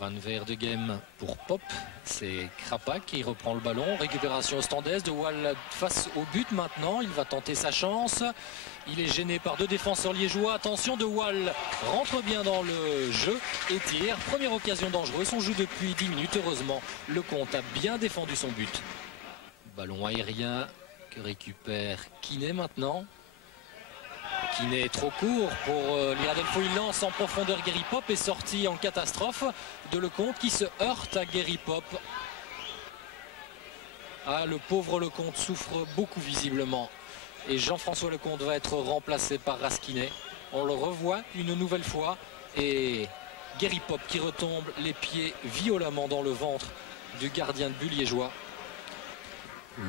Van Weerdegem pour Pop, c'est Krapa qui reprend le ballon, récupération ostandaise de Wall face au but maintenant, il va tenter sa chance, il est gêné par deux défenseurs liégeois, attention de Wall, rentre bien dans le jeu et tire, première occasion dangereuse, on joue depuis 10 minutes, heureusement le compte a bien défendu son but. Ballon aérien que récupère Kiné maintenant. Kiné est trop court pour l'Iradelfo, il lance en profondeur Gary Pop est sorti en catastrophe de Lecomte qui se heurte à Gary Pop. Ah, le pauvre Lecomte souffre beaucoup visiblement et Jean-François Lecomte va être remplacé par Raskinet. On le revoit une nouvelle fois et Gary Pop qui retombe les pieds violemment dans le ventre du gardien de but liégeois.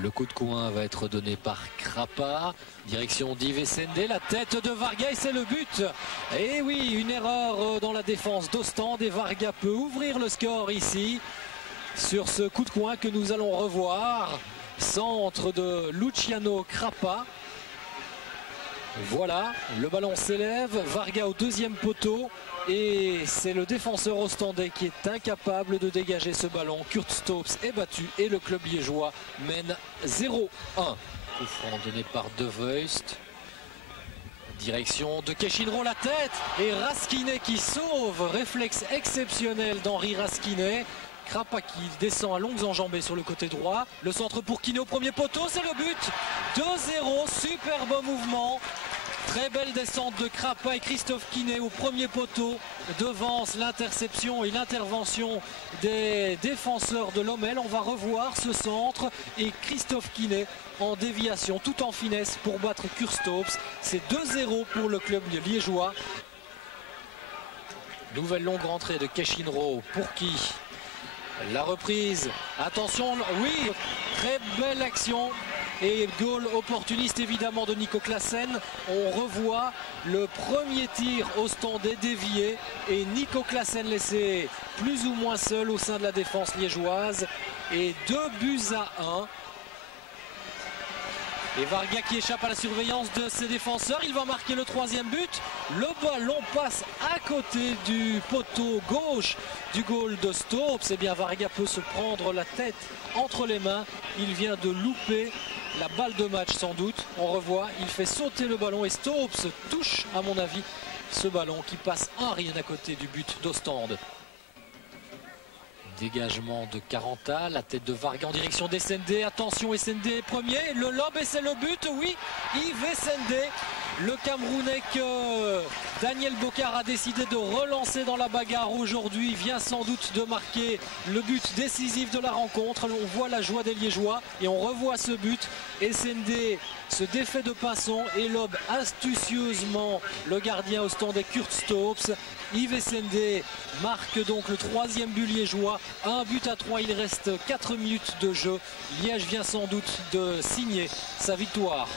Le coup de coin va être donné par Krapa, direction d'Yves Sendé, la tête de Varga et c'est le but. Et oui, une erreur dans la défense d'Ostende et Varga peut ouvrir le score ici sur ce coup de coin que nous allons revoir. Centre de Luciano Krapa. Voilà, le ballon s'élève, Varga au deuxième poteau et c'est le défenseur ostendais qui est incapable de dégager ce ballon. Kurt Stoops est battu et le club liégeois mène 0-1. Coup franc donné par De Vuist. Direction de Keshinro, la tête et Raskinet qui sauve, réflexe exceptionnel d'Henri Raskinet. Krapa qui descend à longues enjambées sur le côté droit. Le centre pour Kiné au premier poteau, c'est le but. 2-0, superbe mouvement. Très belle descente de Krapa et Christophe Kiné au premier poteau devance l'interception et l'intervention des défenseurs de Lommel. On va revoir ce centre et Christophe Kiné en déviation tout en finesse pour battre Kurt Stoops. C'est 2-0 pour le club liégeois. Nouvelle longue rentrée de Keshinro pour qui? La reprise, attention, oui, très belle action et goal opportuniste évidemment de Nico Claesen. On revoit le premier tir ostendais dévié et Nico Claesen laissé plus ou moins seul au sein de la défense liégeoise et 2-1. Et Varga qui échappe à la surveillance de ses défenseurs, il va marquer le troisième but. Le ballon passe à côté du poteau gauche du goal de Stoops. Et bien Varga peut se prendre la tête entre les mains. Il vient de louper la balle de match sans doute. On revoit, il fait sauter le ballon et Stoops touche à mon avis ce ballon qui passe un rien à côté du but d'Ostende. Dégagement de Caranta, la tête de Varga en direction d'Essendé. Attention, Essendé premier, le lob et c'est le but, oui, Yves Essendé, le Camerounais que Daniel Bokar a décidé de relancer dans la bagarre aujourd'hui, vient sans doute de marquer le but décisif de la rencontre. On voit la joie des Liégeois et on revoit ce but. Essendé se défait de Pinson et lobe astucieusement le gardien ostendais Kurt Stoops. Yves Essendé marque donc le troisième but liégeois, 1-3, il reste 4 minutes de jeu. Liège vient sans doute de signer sa victoire.